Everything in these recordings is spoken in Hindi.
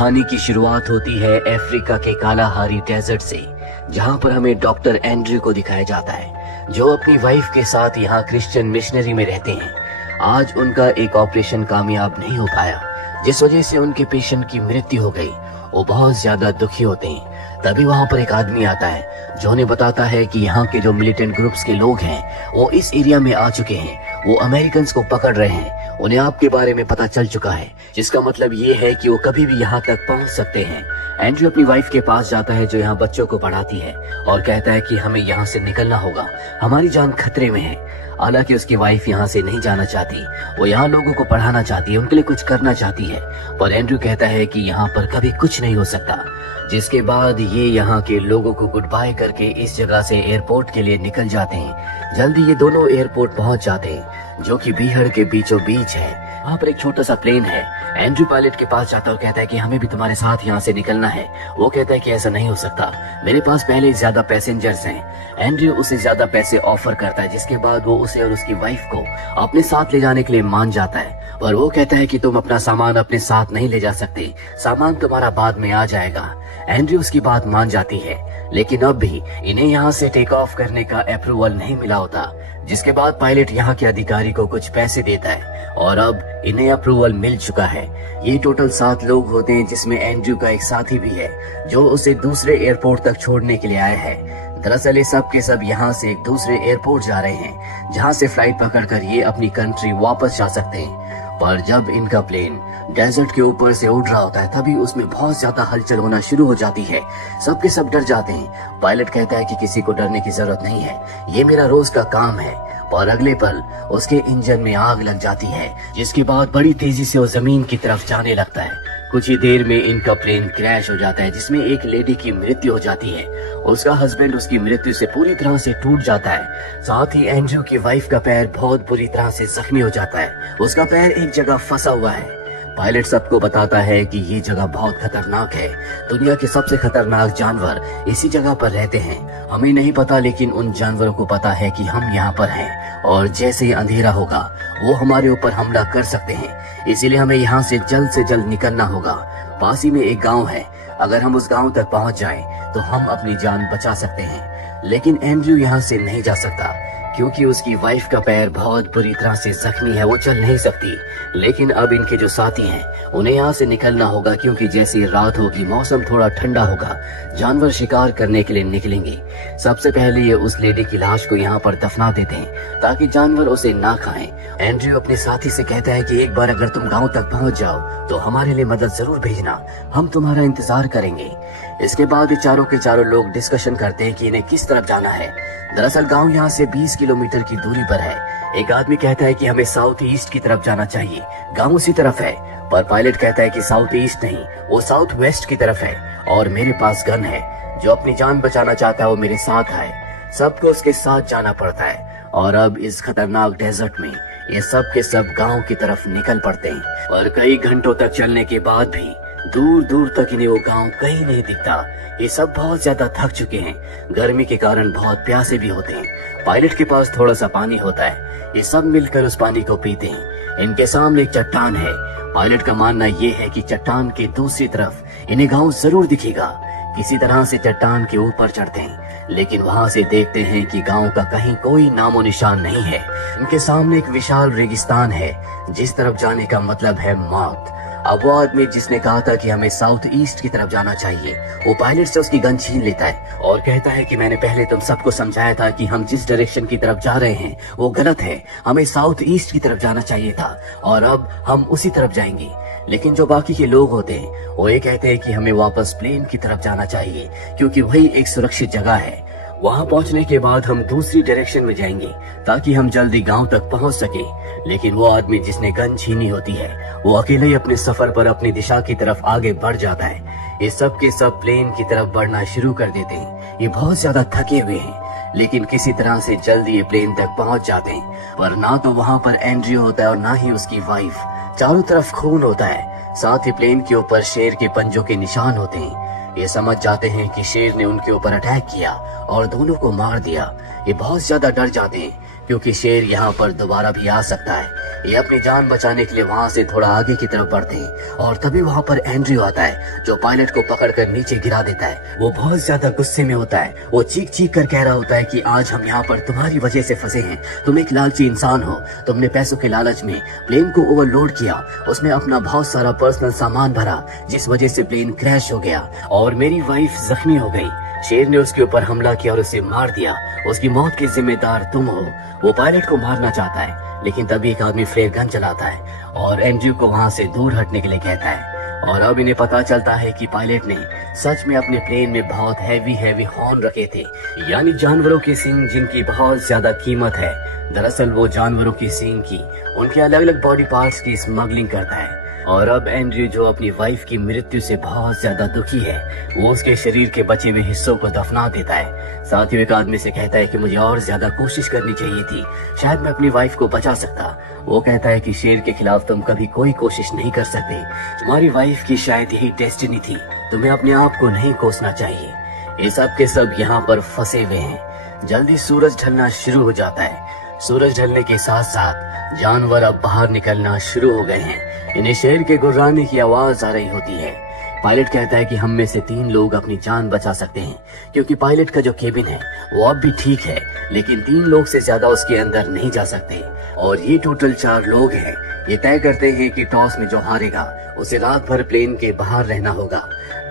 कहानी की शुरुआत होती है अफ्रीका के कालाहारी डेजर्ट से, जहां पर हमें डॉक्टर एंड्रयू को दिखाया जाता है, जो अपनी वाइफ के साथ यहाँ क्रिश्चियन मिशनरी में रहते हैं। आज उनका एक ऑपरेशन कामयाब नहीं हो पाया, जिस वजह से उनके पेशेंट की मृत्यु हो गई। वो बहुत ज्यादा दुखी होते हैं। तभी वहाँ पर एक आदमी आता है जो उन्हें बताता है कि यहाँ के जो मिलिटेंट ग्रुप्स के लोग हैं वो इस एरिया में आ चुके हैं, वो अमेरिकन को पकड़ रहे हैं। उन्हें आपके बारे में पता चल चुका है, जिसका मतलब ये है कि वो कभी भी यहाँ तक पहुँच सकते हैं। एंड्रयू अपनी वाइफ के पास जाता है जो यहाँ बच्चों को पढ़ाती है और कहता है कि हमें यहाँ से निकलना होगा, हमारी जान खतरे में है। हालांकि उसकी वाइफ यहाँ से नहीं जाना चाहती, वो यहाँ लोगों को पढ़ाना चाहती है, उनके लिए कुछ करना चाहती है। पर एंड्रयू कहता है कि यहाँ पर कभी कुछ नहीं हो सकता। जिसके बाद ये यहाँ के लोगों को गुड बाय करके इस जगह से एयरपोर्ट के लिए निकल जाते हैं। जल्दी ये दोनों एयरपोर्ट पहुंच जाते हैं, जो कि बीहड़ के बीचों बीच है। वहाँ पर एक छोटा सा प्लेन है। एंड्रयू पायलट के पास जाता है और कहता है कि हमें भी तुम्हारे साथ यहाँ से निकलना है। वो कहता है कि ऐसा नहीं हो सकता, मेरे पास पहले ही ज्यादा पैसेंजर्स हैं। एंड्रयू उसे ज्यादा पैसे ऑफर करता है, जिसके बाद वो उसे और उसकी वाइफ को अपने साथ ले जाने के लिए मान जाता है। पर वो कहता है कि तुम अपना सामान अपने साथ नहीं ले जा सकते, सामान तुम्हारा बाद में आ जाएगा। एंड्रयू उसकी बात मान जाती है, लेकिन अब भी इन्हें यहाँ से टेक ऑफ करने का अप्रूवल नहीं मिला होता। जिसके बाद पायलट यहाँ के अधिकारी को कुछ पैसे देता है और अब इन्हें अप्रूवल मिल चुका है। ये टोटल 7 लोग होते हैं, जिसमें एंड्रयू का एक साथी भी है जो उसे दूसरे एयरपोर्ट तक छोड़ने के लिए आया है। दरअसल ये सब के सब यहाँ से एक दूसरे एयरपोर्ट जा रहे हैं, जहाँ से फ्लाइट पकड़कर ये अपनी कंट्री वापस जा सकते हैं। पर जब इनका प्लेन डेजर्ट के ऊपर से उड़ रहा होता है, तभी उसमें बहुत ज्यादा हलचल होना शुरू हो जाती है। सबके सब डर जाते हैं। पायलट कहता है कि किसी को डरने की जरूरत नहीं है, ये मेरा रोज का काम है। और अगले पल उसके इंजन में आग लग जाती है, जिसके बाद बड़ी तेजी से वो जमीन की तरफ जाने लगता है। कुछ ही देर में इनका प्लेन क्रैश हो जाता है, जिसमें एक लेडी की मृत्यु हो जाती है। उसका हस्बैंड उसकी मृत्यु से पूरी तरह से टूट जाता है। साथ ही एंड्रयू की वाइफ का पैर बहुत बुरी तरह से जख्मी हो जाता है। उसका पैर एक जगह फंसा हुआ है। पायलट सबको बताता है कि ये जगह बहुत खतरनाक है, दुनिया के सबसे खतरनाक जानवर इसी जगह पर रहते हैं। हमें नहीं पता, लेकिन उन जानवरों को पता है कि हम यहाँ पर हैं और जैसे ही अंधेरा होगा वो हमारे ऊपर हमला कर सकते हैं। इसीलिए हमें यहाँ से जल्द निकलना होगा। पास ही में एक गांव है, अगर हम उस गांव तक पहुँच जाएं तो हम अपनी जान बचा सकते हैं। लेकिन एंड्रयू यहाँ से नहीं जा सकता, क्योंकि उसकी वाइफ का पैर बहुत बुरी तरह से जख्मी है, वो चल नहीं सकती। लेकिन अब इनके जो साथी हैं उन्हें यहाँ से निकलना होगा, क्योंकि जैसे रात होगी मौसम थोड़ा ठंडा होगा, जानवर शिकार करने के लिए निकलेंगे। सबसे पहले ये उस लेडी की लाश को यहाँ पर दफना देते हैं ताकि जानवर उसे ना खाएं। एंड्रयू अपने साथी से कहता है कि एक बार अगर तुम गाँव तक पहुँच जाओ तो हमारे लिए मदद जरूर भेजना, हम तुम्हारा इंतजार करेंगे। इसके बाद ये चारों के चारों लोग डिस्कशन करते हैं कि इन्हें किस तरफ जाना है। दरअसल गांव यहाँ से 20 किलोमीटर की दूरी पर है। एक आदमी कहता है कि हमें साउथ ईस्ट की तरफ जाना चाहिए, गांव उसी तरफ है। पर पायलट कहता है कि साउथ ईस्ट नहीं, वो साउथ वेस्ट की तरफ है और मेरे पास गन है। जो अपनी जान बचाना चाहता है वो मेरे साथ आए। सबको उसके साथ जाना पड़ता है और अब इस खतरनाक डेजर्ट में ये सब के सब गाँव की तरफ निकल पड़ते हैं। और कई घंटों तक चलने के बाद भी दूर दूर तक इन्हें वो गांव कहीं नहीं दिखता। ये सब बहुत ज्यादा थक चुके हैं, गर्मी के कारण बहुत प्यासे भी होते हैं। पायलट के पास थोड़ा सा पानी होता है, ये सब मिलकर उस पानी को पीते हैं। इनके सामने एक चट्टान है। पायलट का मानना ये है कि चट्टान के दूसरी तरफ इन्हें गांव जरूर दिखेगा। किसी तरह से चट्टान के ऊपर चढ़ते हैं, लेकिन वहाँ से देखते हैं कि गांव का कहीं कोई नामो निशान नहीं है। इनके सामने एक विशाल रेगिस्तान है, जिस तरफ जाने का मतलब है मौत। अब वो आदमी जिसने कहा था कि हमें साउथ ईस्ट की तरफ जाना चाहिए, वो पायलट से उसकी गन छीन लेता है और कहता है कि मैंने पहले तुम सबको समझाया था कि हम जिस डायरेक्शन की तरफ जा रहे हैं वो गलत है, हमें साउथ ईस्ट की तरफ जाना चाहिए था और अब हम उसी तरफ जाएंगे। लेकिन जो बाकी के लोग होते हैं वो ये कहते हैं कि हमें वापस प्लेन की तरफ जाना चाहिए, क्योंकि वही एक सुरक्षित जगह है। वहाँ पहुँचने के बाद हम दूसरी डायरेक्शन में जाएंगे ताकि हम जल्दी गांव तक पहुँच सके। लेकिन वो आदमी जिसने गन छीनी होती है वो अकेले ही अपने सफर पर अपनी दिशा की तरफ आगे बढ़ जाता है। ये सब के सब प्लेन की तरफ बढ़ना शुरू कर देते हैं। ये बहुत ज्यादा थके हुए हैं, लेकिन किसी तरह से जल्दी ये प्लेन तक पहुँच जाते हैं। पर ना तो वहाँ पर एंड्रयू होता है और ना ही उसकी वाइफ। चारों तरफ खून होता है, साथ ही प्लेन के ऊपर शेर के पंजों के निशान होते हैं। ये समझ जाते हैं कि शेर ने उनके ऊपर अटैक किया और दोनों को मार दिया। ये बहुत ज्यादा डर जाते हैं, क्योंकि शेर यहाँ पर दोबारा भी आ सकता है। ये अपनी जान बचाने के लिए वहाँ से थोड़ा आगे की तरफ बढ़ते हैं और तभी वहाँ पर एंड्रयू आता है जो पायलट को पकड़कर नीचे गिरा देता है। वो बहुत ज्यादा गुस्से में होता है। वो चीख चीख कर कह रहा होता है कि आज हम यहाँ पर तुम्हारी वजह से फंसे हैं। तुम एक लालची इंसान हो। तुमने पैसों के लालच में प्लेन को ओवरलोड किया, उसमें अपना बहुत सारा पर्सनल सामान भरा, जिस वजह से प्लेन क्रैश हो गया और मेरी वाइफ जख्मी हो गई। शेर ने उसके ऊपर हमला किया और उसे मार दिया। उसकी मौत के जिम्मेदार तुम हो। वो पायलट को मारना चाहता है, लेकिन तभी एक आदमी फ्लेयर गन चलाता है और एंड्रयू को वहाँ से दूर हटने के लिए कहता है। और अब इन्हें पता चलता है कि पायलट ने सच में अपने प्लेन में बहुत हैवी हॉर्न रखे थे, यानी जानवरों के सींग जिनकी बहुत ज्यादा कीमत है। दरअसल वो जानवरों की सींग की उनके अलग अलग बॉडी पार्ट्स की स्मगलिंग करता है। और अब एंड्रयू जो अपनी वाइफ की मृत्यु से बहुत ज्यादा दुखी है, वो उसके शरीर के बचे हुए हिस्सों को दफना देता है। साथ ही एक आदमी से कहता है कि मुझे और ज्यादा कोशिश करनी चाहिए थी, शायद मैं अपनी वाइफ को बचा सकता। वो कहता है कि शेर के खिलाफ तुम कभी कोई कोशिश नहीं कर सकते। तुम्हारी वाइफ की शायद यही डेस्टिनी थी, तुम्हें अपने आप को नहीं कोसना चाहिए। ये सब के सब यहाँ पर फंसे हुए हैं। जल्दी सूरज ढलना शुरू हो जाता है। सूरज ढलने के साथ साथ जानवर अब बाहर निकलना शुरू हो गए हैं। इन्हें शेर के गुर्राने की आवाज आ रही होती है। पायलट कहता है कि हम में से 3 लोग अपनी जान बचा सकते हैं, क्योंकि पायलट का जो केबिन है वो अब भी ठीक है, लेकिन 3 लोग से ज्यादा उसके अंदर नहीं जा सकते। और ये टोटल 4 लोग हैं। ये तय करते हैं कि टॉस में जो हारेगा उसे रात भर प्लेन के बाहर रहना होगा।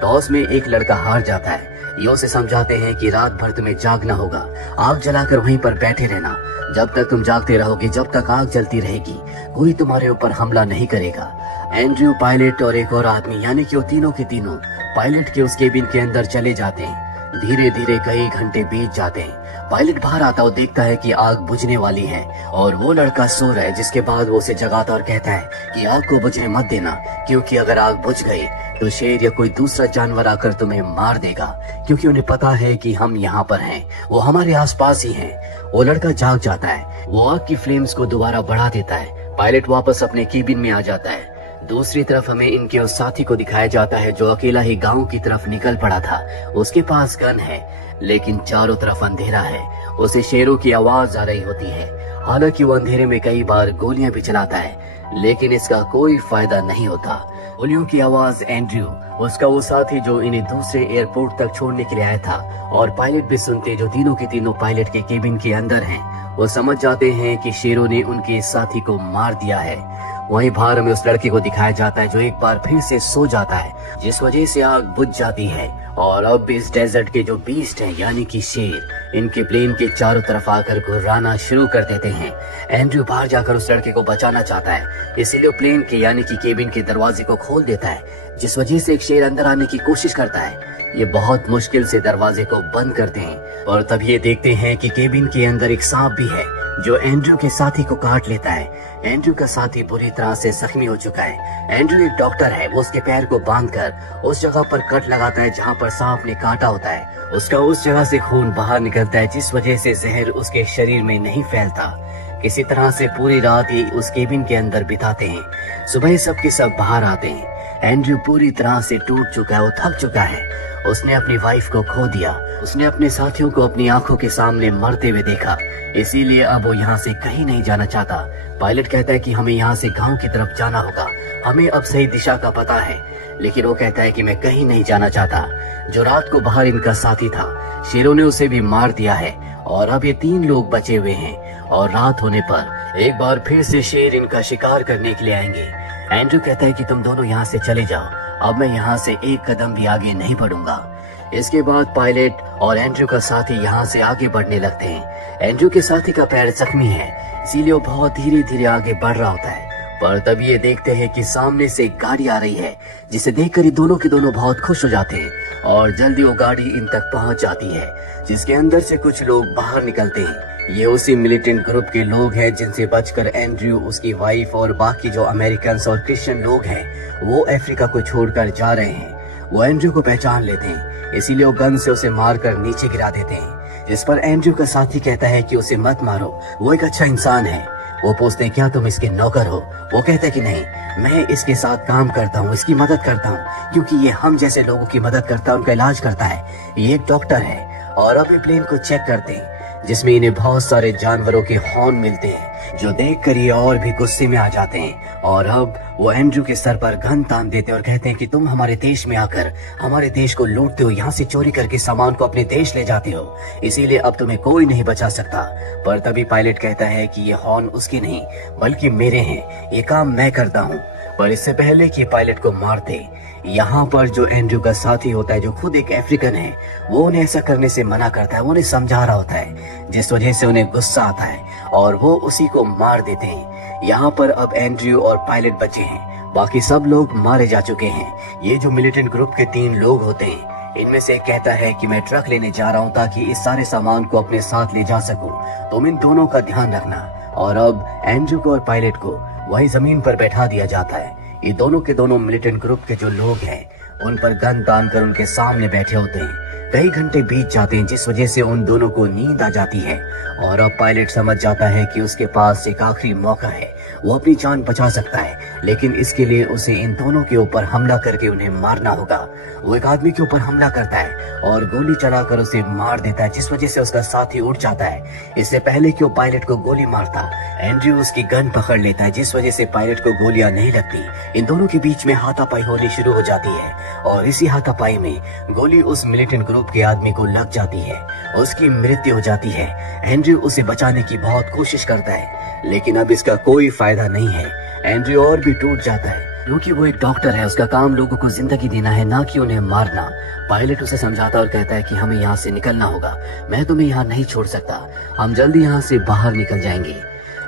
टॉस में एक लड़का हार जाता है। ये उसे समझाते हैं कि रात भर तुम्हें जागना होगा, आग जलाकर वहीं पर बैठे रहना। जब तक तुम जागते रहोगे, जब तक आग जलती रहेगी, कोई तुम्हारे ऊपर हमला नहीं करेगा। एंड्रयू, पायलट और एक और आदमी, यानी कि वो तीनों के तीनों पायलट के उस केबिन के अंदर चले जाते हैं। धीरे धीरे कई घंटे बीत जाते हैं। पायलट बाहर आता और देखता है कि आग बुझने वाली है और वो लड़का सो रहा है, जिसके बाद वो उसे जगाता और कहता है कि आग को बुझने मत देना, क्योंकि अगर आग बुझ गई तो शेर या कोई दूसरा जानवर आकर तुम्हें मार देगा, क्योंकि उन्हें पता है कि हम यहाँ पर हैं, वो हमारे आसपास ही हैं। वो लड़का जाग जाता है। वो आग की फ्लेम्स को दोबारा बढ़ा देता है। पायलट वापस अपने केबिन में आ जाता है। दूसरी तरफ हमें इनके उस साथी को दिखाया जाता है जो अकेला ही गांव की तरफ निकल पड़ा था। उसके पास गन है, लेकिन चारों तरफ अंधेरा है। उसे शेरों की आवाज आ रही होती है। हालांकि वो अंधेरे में कई बार गोलियां भी चलाता है, लेकिन इसका कोई फायदा नहीं होता। गोलियों की आवाज एंड्रयू, उसका वो साथी जो इन्हें दूसरे एयरपोर्ट तक छोड़ने के लिए आया था, और पायलट भी सुनते, जो तीनों के तीनों पायलट के केबिन के अंदर हैं। वो समझ जाते हैं कि शेरों ने उनके साथी को मार दिया है। वहीं बाहर में उस लड़के को दिखाया जाता है जो एक बार फिर से सो जाता है, जिस वजह से आग बुझ जाती है। और अब इस डेजर्ट के जो बीस्ट हैं, यानी कि शेर, इनके प्लेन के चारों तरफ आकर गुर्राना शुरू कर देते हैं। एंड्रयू बाहर जाकर उस लड़के को बचाना चाहता है, इसीलिए प्लेन के यानी कि केबिन के दरवाजे को खोल देता है, जिस वजह से एक शेर अंदर आने की कोशिश करता है। ये बहुत मुश्किल से दरवाजे को बंद करते हैं और तब ये देखते हैं कि केबिन के अंदर एक सांप भी है जो एंड्रयू के साथी को काट लेता है। एंड्रयू का साथी बुरी तरह से जख्मी हो चुका है। एंड्रयू एक डॉक्टर है। वो उसके पैर को बांधकर उस जगह पर कट लगाता है जहाँ पर सांप ने काटा होता है। उसका उस जगह से खून बाहर निकलता है, जिस वजह से जहर उसके शरीर में नहीं फैलता। किसी तरह से पूरी रात ही उस केबिन के अंदर बिताते हैं। सुबह सब के सब बाहर आते हैं। एंड्रयू पूरी तरह से टूट चुका है, वो थक चुका है। उसने अपनी वाइफ को खो दिया। उसने अपने साथियों को अपनी आंखों के सामने मरते हुए देखा, इसीलिए अब वो यहाँ से कहीं नहीं जाना चाहता। पायलट कहता है कि हमें यहाँ से गांव की तरफ जाना होगा, हमें अब सही दिशा का पता है, लेकिन वो कहता है कि मैं कहीं नहीं जाना चाहता। जो रात को बाहर इनका साथी था, शेरों ने उसे भी मार दिया है और अब ये 3 लोग बचे हुए हैं। और रात होने पर एक बार फिर से शेर इनका शिकार करने के लिए आएंगे। एंड्रयू कहता है कि तुम दोनों यहाँ से चले जाओ, अब मैं यहाँ से एक कदम भी आगे नहीं बढ़ूंगा। इसके बाद पायलट और एंड्रयू का साथी यहाँ से आगे बढ़ने लगते हैं। एंड्रयू के साथी का पैर जख्मी है, इसीलिए वो बहुत धीरे धीरे आगे बढ़ रहा होता है। पर तभी ये देखते हैं कि सामने से एक गाड़ी आ रही है, जिसे देखकर ये दोनों के दोनों बहुत खुश हो जाते हैं और जल्दी वो गाड़ी इन तक पहुंच जाती है, जिसके अंदर से कुछ लोग बाहर निकलते हैं। ये उसी मिलिटेंट ग्रुप के लोग हैं जिनसे बचकर एंड्रयू, उसकी वाइफ और बाकी जो अमेरिकन और क्रिश्चियन लोग हैं वो अफ्रीका को छोड़कर जा रहे हैं। वो एंड्रयू को पहचान लेते हैं, इसीलिए वो गन से उसे मारकर नीचे गिरा देते हैं, जिस पर एंड्रयू का साथी कहता है कि उसे मत मारो, वो एक अच्छा इंसान है। वो पूछते हैं क्या तुम इसके नौकर हो? वो कहता है कि नहीं, मैं इसके साथ काम करता हूँ, इसकी मदद करता हूँ, क्योंकि ये हम जैसे लोगों की मदद करता है, उनका इलाज करता है। ये एक डॉक्टर है। और अब ये प्लेन को चेक करते हैं। जिसमें इन्हें बहुत सारे जानवरों के हॉर्न मिलते हैं, जो देखकर ये और भी गुस्से में आ जाते हैं। और अब वो एंड्रयू के सर पर गन तान देते हैं और कहते हैं कि तुम हमारे देश में आकर हमारे देश को लूटते हो, यहाँ से चोरी करके सामान को अपने देश ले जाते हो, इसीलिए अब तुम्हें कोई नहीं बचा सकता। पर तभी पायलट कहता है कि ये हॉर्न उसके नहीं बल्कि मेरे हैं, ये काम मैं करता हूँ। पर इससे पहले कि पायलट को मार दे, यहाँ पर जो एंड्रयू का साथी होता है, जो खुद एक अफ्रीकन है, वो उन्हें ऐसा करने से मना करता है, वो उन्हें समझा रहा होता है, जिस वजह से उन्हें गुस्सा आता है और वो उसी को मार देते हैं। यहाँ पर अब एंड्रयू और पायलट बचे हैं, बाकी सब लोग मारे जा चुके हैं। ये जो मिलिटेंट ग्रुप के 3 लोग होते हैं, इनमें से एक कहता है कि मैं ट्रक लेने जा रहा हूँ ताकि इस सारे सामान को अपने साथ ले जा सकूं, तुम इन दोनों का ध्यान रखना। और अब एंड्रयू को और पायलट को वही जमीन पर बैठा दिया जाता है। ये दोनों के दोनों मिलिटेंट ग्रुप के जो लोग हैं, उन पर गन तान कर उनके सामने बैठे होते हैं। कई घंटे बीत जाते हैं, जिस वजह से उन दोनों को नींद आ जाती है। और अब पायलट समझ जाता है कि उसके पास एक आखिरी मौका है, वो अपनी जान बचा सकता है, लेकिन इसके लिए उसे इन दोनों के ऊपर हमला करके उन्हें मारना होगा। वो एक आदमी के ऊपर हमला करता है और गोली चलाकर उसे मार देता है, जिस वजह से उसका साथी उठ जाता है। इससे पहले कि वो पायलट को गोली मारता, एंड्रयू उसकी गन पकड़ लेता है, जिस वजह से पायलट को गोलियां नहीं लगती। इन दोनों के बीच में हाथापाई होनी शुरू हो जाती है और इसी हाथापाई में गोली उस मिलिटेंट ग्रुप के आदमी को लग जाती है, उसकी मृत्यु हो जाती है। एंड्रयू उसे बचाने की बहुत कोशिश करता है, लेकिन अब इसका कोई फायदा नहीं है। एंड्रयू और भी टूट जाता है, क्योंकि वो एक डॉक्टर है, उसका काम लोगों को जिंदगी देना है, ना कि उन्हें मारना। पायलट उसे समझाता और कहता है कि हमें यहाँ से निकलना होगा, मैं तुम्हें यहाँ नहीं छोड़ सकता, हम जल्दी यहाँ से बाहर निकल जाएंगे।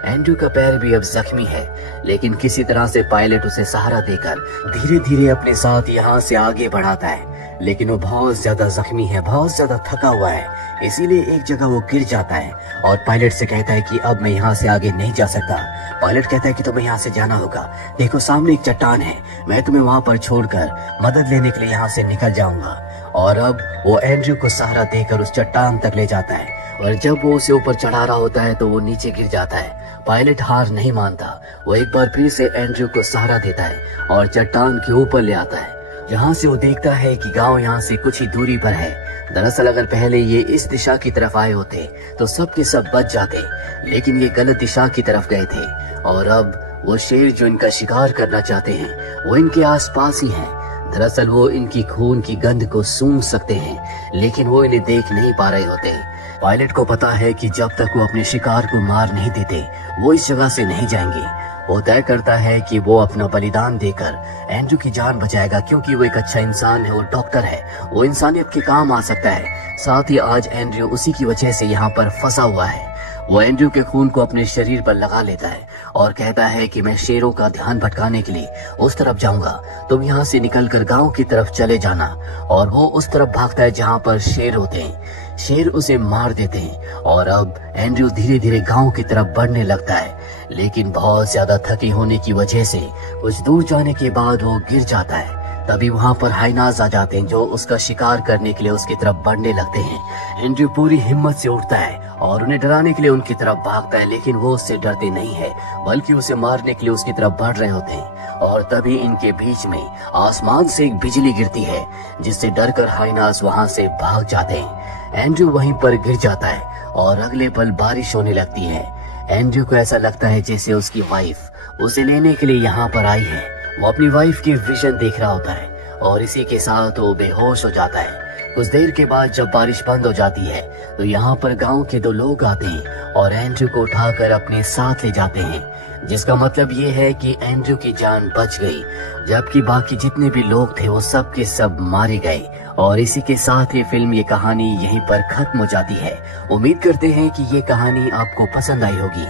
एंड्रयू का पैर भी अब जख्मी है, लेकिन किसी तरह से पायलट उसे सहारा देकर धीरे धीरे अपने साथ यहाँ से आगे बढ़ाता है। लेकिन वो बहुत ज्यादा जख्मी है, बहुत ज्यादा थका हुआ है, इसीलिए एक जगह वो गिर जाता है और पायलट से कहता है कि अब मैं यहाँ से आगे नहीं जा सकता। पायलट कहता है कि तुम्हें यहाँ से जाना होगा, देखो सामने एक चट्टान है, मैं तुम्हें वहाँ पर छोड़कर मदद लेने के लिए यहाँ से निकल जाऊंगा। और अब वो एंड्रयू को सहारा देकर उस चट्टान तक ले जाता है, और जब वो उसे ऊपर चढ़ा रहा होता है तो वो नीचे गिर जाता है। पायलट हार नहीं मानता, वो एक बार फिर से एंड्रयू को सहारा देता है और चट्टान के ऊपर ले आता है, जहाँ से वो देखता है कि गांव यहाँ से कुछ ही दूरी पर है। दरअसल अगर पहले ये इस दिशा की तरफ आए होते तो सब के सब बच जाते, लेकिन ये गलत दिशा की तरफ गए थे और अब वो शेर जो इनका शिकार करना चाहते हैं वो इनके आसपास ही हैं। दरअसल वो इनकी खून की गंध को सूंघ सकते हैं, लेकिन वो इन्हें देख नहीं पा रहे होते। पायलट को पता है कि जब तक वो अपने शिकार को मार नहीं देते वो इस जगह से नहीं जाएंगे। वो तय करता है कि वो अपना बलिदान देकर एंड्रयू की जान बचाएगा, क्योंकि वो एक अच्छा इंसान है, वो डॉक्टर है, वो इंसानियत के काम आ सकता है। साथ ही आज एंड्रयू उसी की वजह से यहाँ पर फंसा हुआ है। वो एंड्रयू के खून को अपने शरीर पर लगा लेता है और कहता है कि मैं शेरों का ध्यान भटकाने के लिए उस तरफ जाऊंगा, तुम यहाँ से निकलकर गांव की तरफ चले जाना। और वो उस तरफ भागता है जहाँ पर शेर होते हैं। शेर उसे मार देते हैं और अब एंड्रयू धीरे धीरे गांव की तरफ बढ़ने लगता है, लेकिन बहुत ज्यादा थके होने की वजह से कुछ दूर जाने के बाद वो गिर जाता है। तभी वहाँ पर हाइनाज आ जाते हैं जो उसका शिकार करने के लिए उसकी तरफ बढ़ने लगते हैं। एंड्रयू पूरी हिम्मत से उठता है और उन्हें डराने के लिए उनकी तरफ भागता है, लेकिन वो उससे डरते नहीं है, बल्कि उसे मारने के लिए उसकी तरफ बढ़ रहे होते हैं। और तभी इनके बीच में आसमान से एक बिजली गिरती है, जिससे डरकर हाइनाज वहाँ से भाग जाते हैं। एंड्रयू वहीं पर गिर जाता है और अगले पल बारिश होने लगती है। एंड्रयू को ऐसा लगता है जैसे उसकी वाइफ उसे लेने के लिए यहाँ पर आई है। वो अपनी वाइफ की विजन देख रहा होता है और इसी के साथ वो बेहोश हो जाता है। कुछ देर के बाद जब बारिश बंद हो जाती है तो यहाँ पर गांव के 2 लोग आते हैं और एंड्रयू को उठाकर अपने साथ ले जाते हैं, जिसका मतलब ये है कि एंड्रयू की जान बच गई, जबकि बाकी जितने भी लोग थे वो सब के सब मारे गए। और इसी के साथ ये फिल्म, ये कहानी यहीं पर खत्म हो जाती है। उम्मीद करते हैं कि ये कहानी आपको पसंद आई होगी।